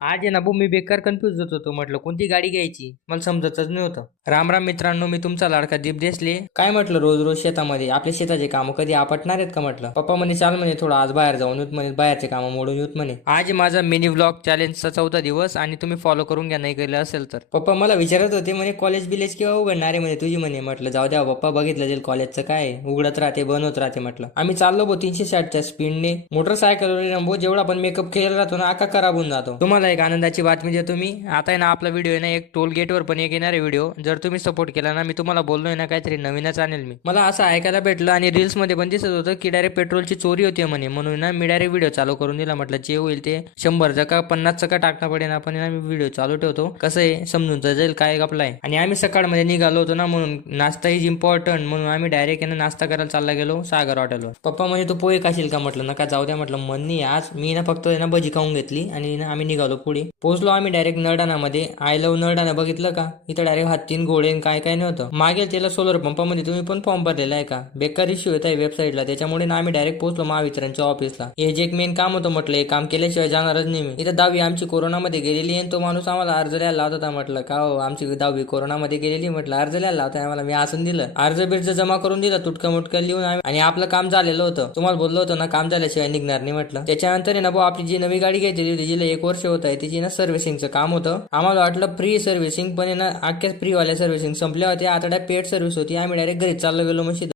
आज आहे ना भाऊ, मी बेकार कन्फ्युज होत होतो. म्हटलं कोणती गाडी घ्यायची मला समजतच नव्हतं. राम राम मित्रांनो, मी तुमचा लाडका दीप देसले. काय म्हटलं रोज रोज शेतामध्ये आपल्या शेताचे कामं कधी आपटणार आहेत का म्हटलं. पप्पा म्हणे चाल म्हणे थोडं आज बाहेर जाऊन येत म्हणे, बाहेरचे कामं मोडून येत म्हणे. आज आहे माझा मिनी व्लॉग चॅलेंजचा 4था दिवस आणि तुम्ही फॉलो करून घ्या नाही केलं असेल तर. पप्पा मला विचारत होते म्हणे कॉलेज बिलेज किंवा उघडणार आहे म्हणे तुझी म्हणे. म्हटलं जाऊ द्या पप्पा, बघितलं जाईल कॉलेजचं काय उघडत राहते बंद होत राहते म्हटलं. आम्ही चाललो भाऊ 360च्या स्पीडने मोटरसायकल. जेवढा पण मेकअप केलेला राहतो ना आका खराब होऊन जातो. तुम्हाला एक आनंदाची बातमी देतो मी. आता आहे ना आपला व्हिडिओ आहे ना एक टोल गेटवर पण एक येणार आहे व्हिडिओ. जर तुम्ही सपोर्ट केला ना, मी तुम्हाला बोललोय ना काहीतरी नवीनच आणेल मी. मला असं ऐकायला भेटलं आणि रील्स मध्ये पण दिसत होतं की डायरेक्ट पेट्रोलची चोरी होती म्हणे. म्हणून ना मी डायरेक्ट व्हिडिओ चालू करून दिला. म्हटलं जे होईल ते 100 का 50 का टाकणं पडेल. आपण ना मी व्हिडिओ चालू ठेवतो, कसं आहे समजून तर जाईल काय आपलाय. आणि आम्ही सकाळमध्ये निघालो होतो ना, म्हणून नाश्ता इज इम्पॉर्टंट म्हणून आम्ही डायरेक्ट आहे ना नाश्ता करायला चालला गेलो सागर हॉटेलवर. पप्पा म्हणजे तू पोहे खाशील का म्हटलं. नका जाऊ द्या म्हटलं, मन नाही आज. मी ना फक्त आहे ना भजी खाऊन घेतली आणि ना आम्ही निघालो पुढे. पोहोचलो आम्ही डायरेक्ट नरडाणामध्ये. आय लव्ह नरडाणा बघितलं का, इथं डायरेक्ट हत्तीन घोडे काय काय नव्हतं. मागे त्याला सोलर पंपामध्ये तुम्ही पण फॉर्म भरलेला आहे का, बेकार इश्यू येत आहे वेबसाईटला. त्याच्यामुळे ना आम्ही डायरेक्ट पोहोचलो महावितरणच्या ऑफिसला. हे जे एक मेन काम होतं म्हटलं, हे काम केल्याशिवाय जाणारच नाही मी. इथं 10वी आमची कोरोनामध्ये गेलेली आहे. तो माणूस आम्हाला अर्ज लिहायला लावत होता. म्हटलं का हो, आमची 10वी कोरोनामध्ये गेलेली. म्हटलं अर्ज लिहायला लावताय आम्हाला. मी हसून दिलं, अर्ज बिर्ज जमा करून दिलं तुटकं मुटकं लिहून आणि आपलं काम झालेलं होतं. तुम्हाला बोललो होतं ना काम झाल्याशिवाय निघणार नाही म्हटलं. त्याच्यानंतर आहे ना भाऊ, आपली जी नवी गाडी घ्यायची होती जिला 1 वर्ष होत आहे तिची ना सर्व्हिसिंगचं काम होतं. आम्हाला वाटलं फ्री सर्व्हिसिंग, पण आहे ना अख्ख्याच फ्री वाल्या सर्व्हिसिंग संपल्या होत्या. आता पेड सर्व्हिस होती. आम्ही डायरेक्ट घरी चाललो गेलो मशीद.